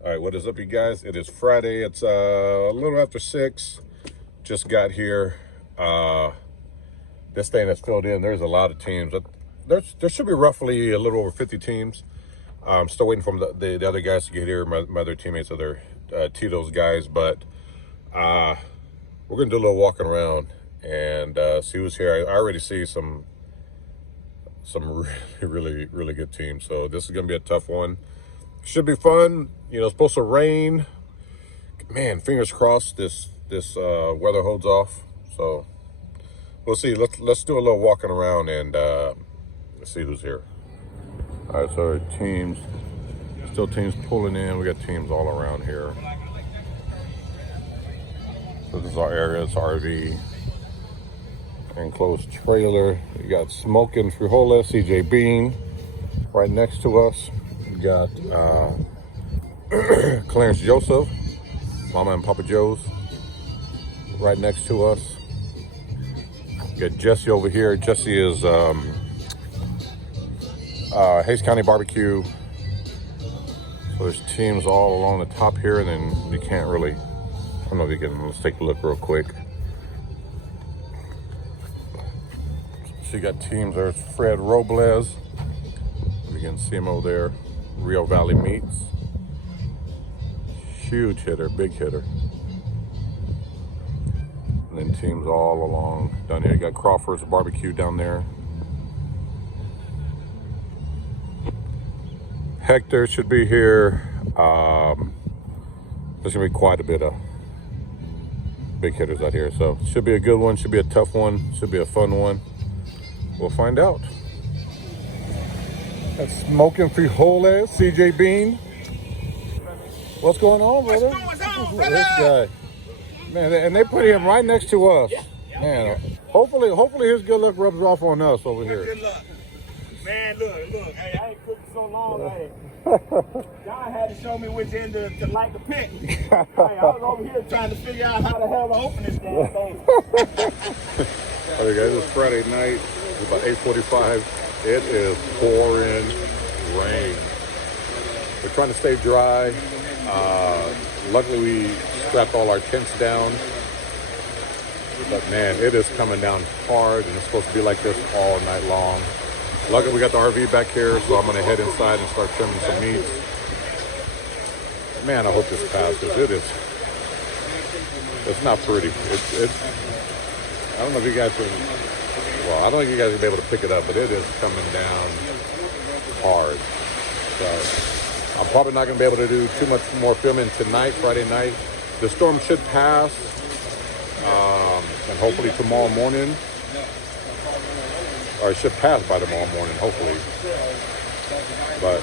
All right, what is up, you guys? It is Friday. It's a little after 6. Just got here. This thing that's filled in. There's a lot of teams. There should be roughly a little over 50 teams. I'm still waiting for the other guys to get here. My other teammates, other TITO'S guys. But we're gonna do a little walking around and see who's here. I already see some really good teams. So this is gonna be a tough one. Should be fun. You know, it's supposed to rain. Man, fingers crossed this weather holds off. So we'll see. Let's do a little walking around and let's see who's here. All right, so teams, still teams pulling in. We got teams all around here. So this is our area. It's RV. Enclosed trailer. We got Smoking Frijoles, CJ Bean, right next to us. We got Clarence Joseph, Mama and Papa Joe's, right next to us. We got Jesse over here. Jesse is Hayes County Barbecue. So there's teams all along the top here, and then you can't really, I don't know if you can, let's take a look real quick. So you got teams, there's Fred Robles. You can see him over there. Rio Valley Meats. Huge hitter, big hitter. And then teams all along down here. You got Crawford's Barbecue down there. Hector should be here. There's gonna be quite a bit of big hitters out here. So should be a good one, should be a tough one, should be a fun one. We'll find out. That's Smoking Frijoles, CJ Bean. What's going on, brother? What's going on, brother? This guy. Man, and they put him right next to us. Man, hopefully his good luck rubs off on us over here. Good luck. Man, look. Hey, I ain't cooked so long. Hey. Y'all had to show me which end to light the pick. Hey, I was over here trying to figure out how the hell to open this damn thing. Okay, guys, it's Friday night. It's about 8:45. It is pouring rain. We're trying to stay dry. Luckily, we strapped all our tents down. But man, it is coming down hard, and it's supposed to be like this all night long. Luckily, we got the RV back here, so I'm gonna head inside and start trimming some meat. Man, I hope this passes. It's not pretty. I don't know if you guys can, well, I don't think you guys will be able to pick it up, but it is coming down hard. So I'm probably not going to be able to do too much more filming tonight, Friday night. The storm should pass, and hopefully tomorrow morning, or it should pass by tomorrow morning, hopefully. But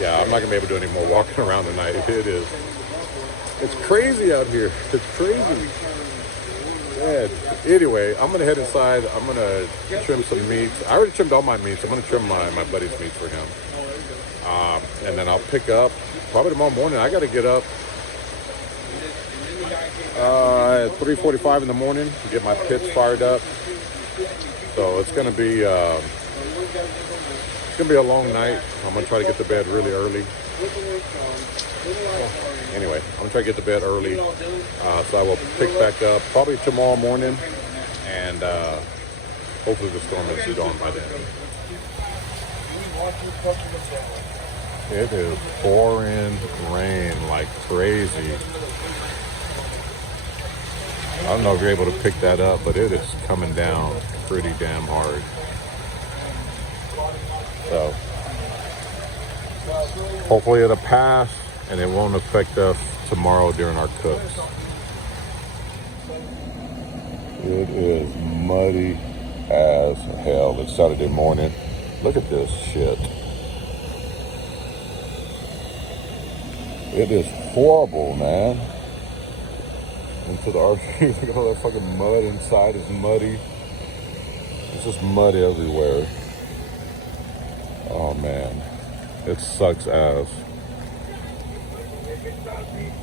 yeah, I'm not going to be able to do any more walking around tonight. It's crazy out here. It's crazy. Yeah. Anyway, I'm gonna head inside. I'm gonna trim some meat. I already trimmed all my meats. I'm gonna trim my buddy's meat for him, and then I'll pick up probably tomorrow morning. I gotta get up at 3:45 in the morning to get my pits fired up. So it's gonna be a long night. I'm gonna try to get to bed really early. Anyway, I'm gonna try to get to bed early, so I will pick back up probably tomorrow morning, and hopefully the storm is gone by then. It is pouring rain like crazy. I don't know if you're able to pick that up, but it is coming down pretty damn hard. So hopefully it'll pass and it won't affect us tomorrow during our cooks. It is muddy as hell. It's Saturday morning. Look at this shit. It is horrible, man. Into the RV, look at all that fucking mud inside. It's muddy. It's just mud everywhere. Oh man, it sucks ass.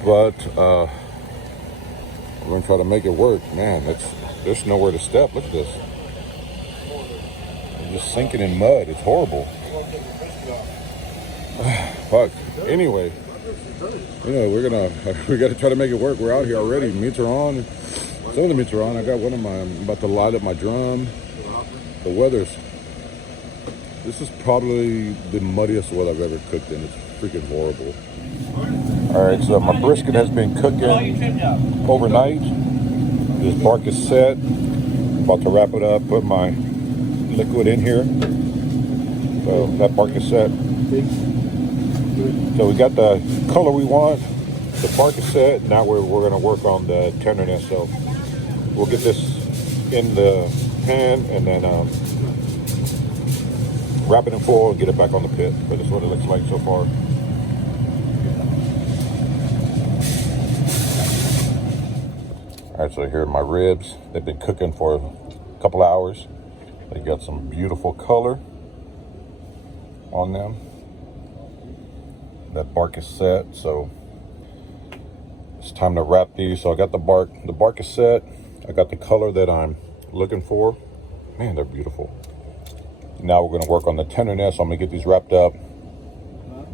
But I'm gonna try to make it work. Man, there's nowhere to step. Look at this. I'm just sinking in mud. It's horrible. Fuck. Anyway, You know, we got to try to make it work. We're out here already. Meats are on. Some of the meats are on. I got one of my, I'm about to light up my drum. The this is probably the muddiest weather I've ever cooked in. It's freaking horrible. All right, so my brisket has been cooking overnight. This bark is set. About to wrap it up, put my liquid in here. So that bark is set. So we got the color we want. The bark is set. Now we're going to work on the tenderness. So we'll get this in the pan and then wrap it in foil and get it back on the pit. But this is what it looks like so far. All right, so here are my ribs. They've been cooking for a couple hours. They got some beautiful color on them. That bark is set, so it's time to wrap these. So I got the bark is set. I got the color that I'm looking for. Man, they're beautiful. Now we're gonna work on the tenderness. I'm gonna get these wrapped up,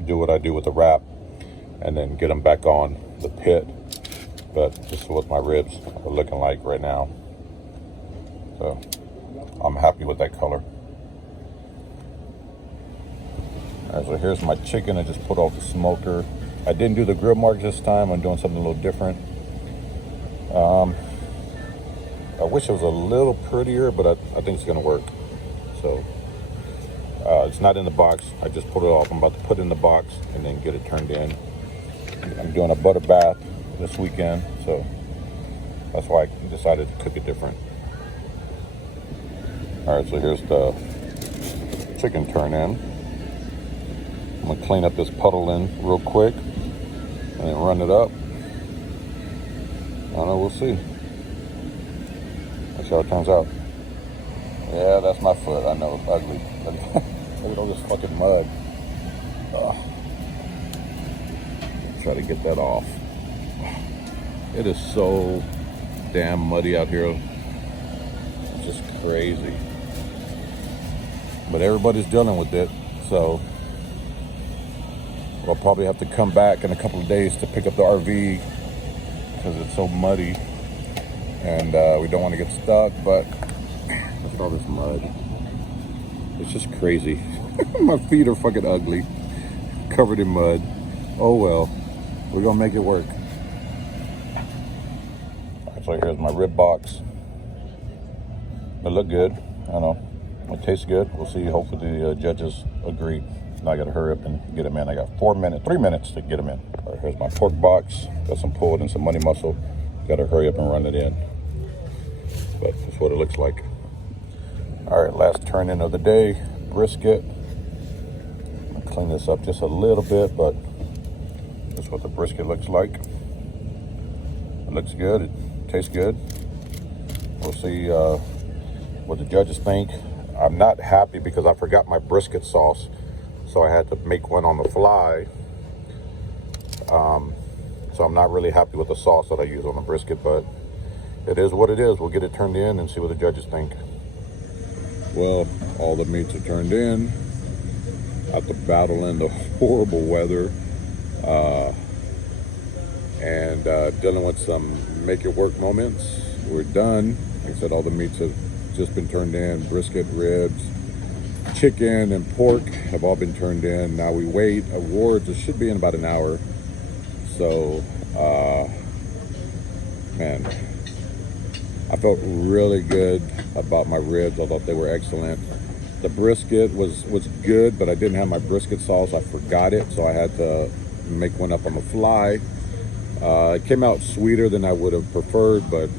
do what I do with the wrap, and then get them back on the pit. But this is what my ribs are looking like right now. So I'm happy with that color. All right, so here's my chicken. I just put off the smoker. I didn't do the grill marks this time. I'm doing something a little different. I wish it was a little prettier, but I think it's gonna work. So it's not in the box. I just put it off. I'm about to put it in the box and then get it turned in. I'm doing a butter bath this weekend, so that's why I decided to cook it different. All right, so here's the chicken turn in. I'm gonna clean up this puddle in real quick and then run it up. I don't know, we'll see. Let's see how it turns out. Yeah, that's my foot. I know, it's ugly. Look at all this fucking mud. Ugh. Try to get that off. It is so damn muddy out here. It's just crazy. But everybody's dealing with it, so we'll probably have to come back in a couple of days to pick up the RV because it's so muddy and we don't want to get stuck. But look at all this mud. It's just crazy. My feet are fucking ugly, covered in mud. Oh well, we're gonna make it work. So here's my rib box. It look good. I don't know. It tastes good. We'll see. Hopefully the judges agree. Now I gotta hurry up and get them in. I got 3 minutes to get them in. All right, here's my pork box. Got some pulled and some money muscle. Gotta hurry up and run it in. But that's what it looks like. All right, last turn in of the day. Brisket. I'll clean this up just a little bit, but that's what the brisket looks like. It looks good. It tastes good. We'll see what the judges think. I'm not happy because I forgot my brisket sauce, so I had to make one on the fly. So I'm not really happy with the sauce that I use on the brisket, but it is what it is. We'll get it turned in and see what the judges think. Well, all the meats are turned in. After battling the horrible weather and dealing with some make it work moments, we're done. Like I said, all the meats have just been turned in. Brisket, ribs, chicken, and pork have all been turned in. Now we wait awards. It should be in about an hour. So, man, I felt really good about my ribs. I thought they were excellent. The brisket was good, but I didn't have my brisket sauce. I forgot it, so I had to make one up on the fly. It came out sweeter than I would have preferred, but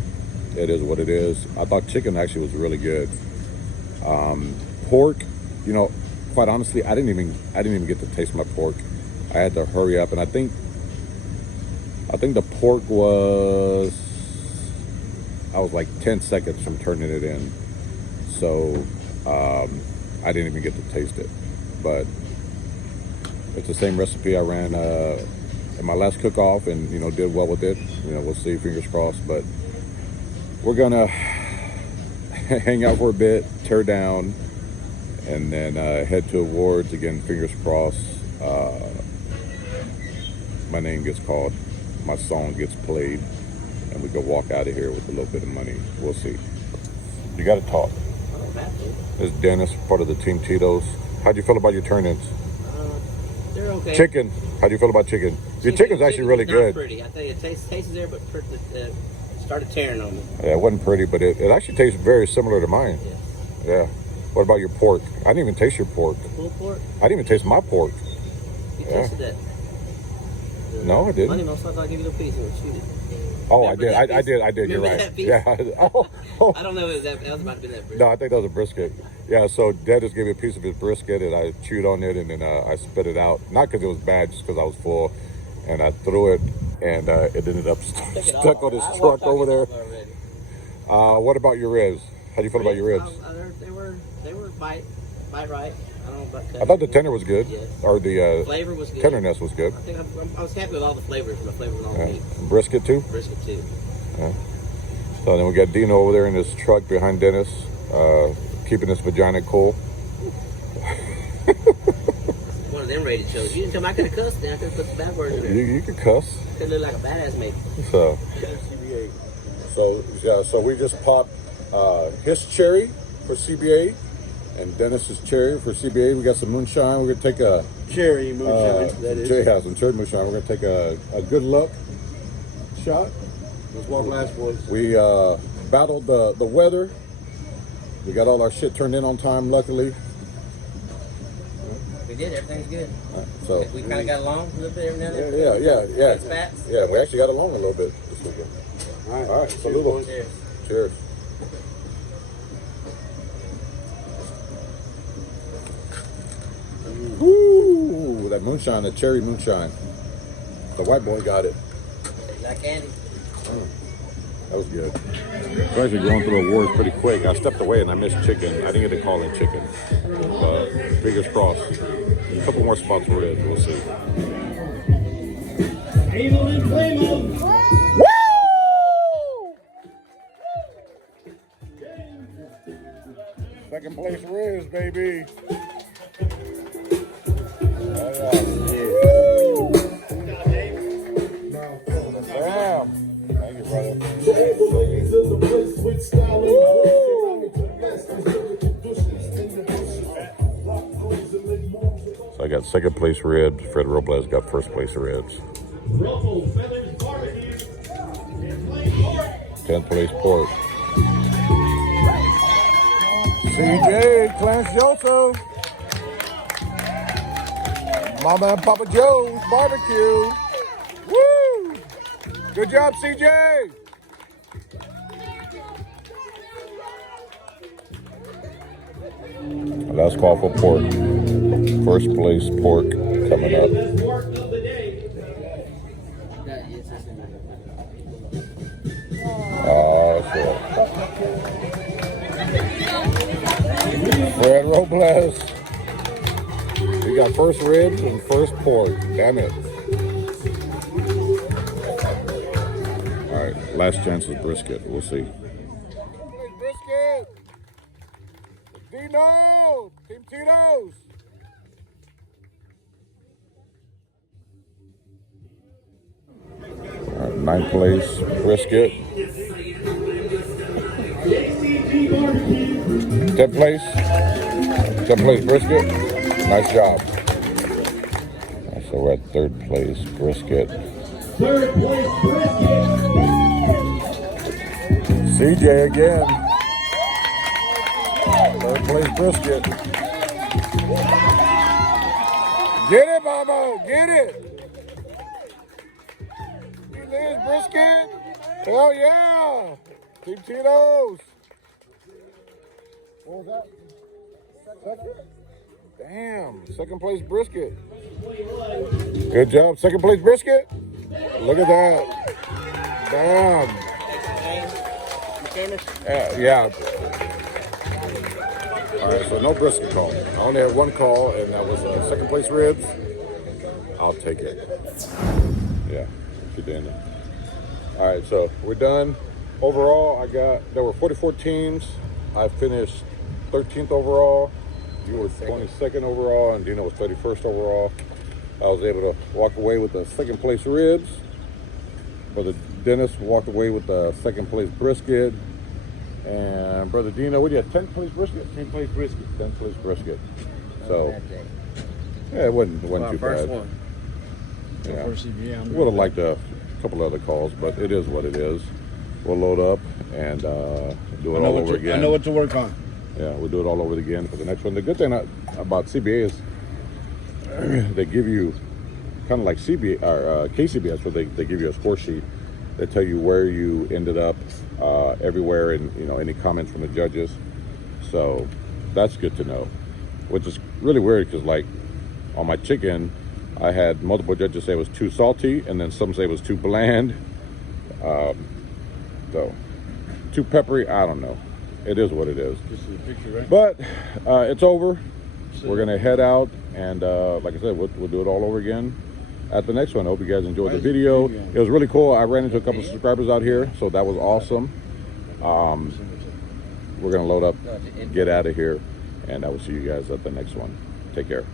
it is what it is. I thought chicken actually was really good. Pork, you know, quite honestly, I didn't even get to taste my pork. I had to hurry up, and I think the pork was, I was like 10 seconds from turning it in. So I didn't even get to taste it, but it's the same recipe I ran in my last cook-off, and you know, did well with it. You know, we'll see, fingers crossed. But we're gonna hang out for a bit, tear down, and then head to awards again. Fingers crossed. my name gets called, my song gets played, and we can walk out of here with a little bit of money. We'll see. You got to talk. This is Dennis, part of the Team TITO'S. How'd you feel about your turn-ins? They're okay. Chicken. How'd you feel about chicken? Your chicken's actually really good. Pretty. I tell you, it tastes there, but started tearing on me. Yeah, it wasn't pretty, but it actually tastes very similar to mine. Yeah. What about your pork? I didn't even taste your pork. Pulled pork? I didn't even taste my pork. You tasted that? No, I didn't. Money most I'll give you a piece and shoot it. Oh, I did. I did. You're right. Yeah. I don't know if that was about to be that brisket. No, I think that was a brisket. Yeah, so Dad just gave me a piece of his brisket, and I chewed on it, and then I spit it out. Not because it was bad, just because I was full. And I threw it, and it ended up stuck on his truck over there. What about your ribs? How do you feel about your ribs? They were bite right. I don't know about that. I thought the tender was good, yes. Or the flavor was good. Tenderness was good. I think I was happy with all the flavors from the flavor of all the meat. Brisket too. Brisket too. So then we got Dino over there in his truck behind Dennis, keeping his vagina cool. One of them rated shows. You didn't tell me I could have cussed. Then I could have put some bad words in there. You could cuss. Could look like a badass mate. So we just popped his cherry for CBA and Dennis's cherry for CBA. We got some moonshine. We're gonna take a Cherry moonshine. That is. Jay has some cherry moonshine. We're gonna take a good luck shot. Let's walk last ones. We battled the weather. We got all our shit turned in on time, luckily. We did. Everything's good. So we kind of got along a little bit every now and then. Yeah. Yeah, we actually got along a little bit this weekend. All right. Salute. Cheers. Cheers. Woo! That moonshine, the cherry moonshine. The white boy got it. Like candy. That was good. So actually going through awards pretty quick. I stepped away and I missed chicken. I didn't get to call in chicken. But fingers crossed. A couple more spots for it. We'll see. Woo! Second place Riz, baby. Oh, yeah. Damn. Thank you, brother. So I got second place ribs. Fred Robles got first place ribs. 10th place pork. CJ, Clarence Joseph. Mama and Papa Joe's barbecue. Woo! Good job, CJ. Last call for pork. First place pork coming up. Oh, shit. Fred Robles. We got first ribs and first pork. Damn it. All right, last chance is brisket. We'll see. Brisket. Dino, Team TITO'S. All right, 9th place brisket. 10th place. 10th place brisket. Nice job. Right, so we're at 3rd place brisket. 3rd place brisket. CJ again. 3rd place brisket. Get it, mama. Get it. Liz brisket. Oh, yeah. Team TITO'S. What was that? Second? Damn. 2nd place brisket. Good job. 2nd place brisket. Look at that. Damn. Yeah. All right, so no brisket call. I only had one call, and that was 2nd place ribs. I'll take it. Yeah, keep doing it. All right, so we're done. Overall, there were 44 teams. I finished 13th overall. You were 22nd overall, and Dino was 31st overall. I was able to walk away with the second place ribs. Brother Dennis walked away with the second place brisket. And Brother Dino, what do you have, 10th place brisket? 10th place brisket. 10th place brisket. So, yeah, it wasn't too first bad. one. Yeah. First CBM. Would have liked a couple other calls, but it is what it is. We'll load up and do it all over again. I know what to work on. Yeah, we'll do it all over again for the next one. The good thing about CBA is they give you kind of like CBA or KCBS, where they give you a score sheet. They tell you where you ended up everywhere, and any comments from the judges. So that's good to know. Which is really weird because, like, on my chicken, I had multiple judges say it was too salty, and then some say it was too bland. So too peppery. I don't know. It is what it is. This is a picture, right? But it's over. We're gonna head out, and like I said, we'll do it all over again at the next one. I hope you guys enjoyed the video. It was really cool. I ran into a couple of subscribers out here, so that was awesome. We're gonna load up, get out of here, and I will see you guys at the next one. Take care.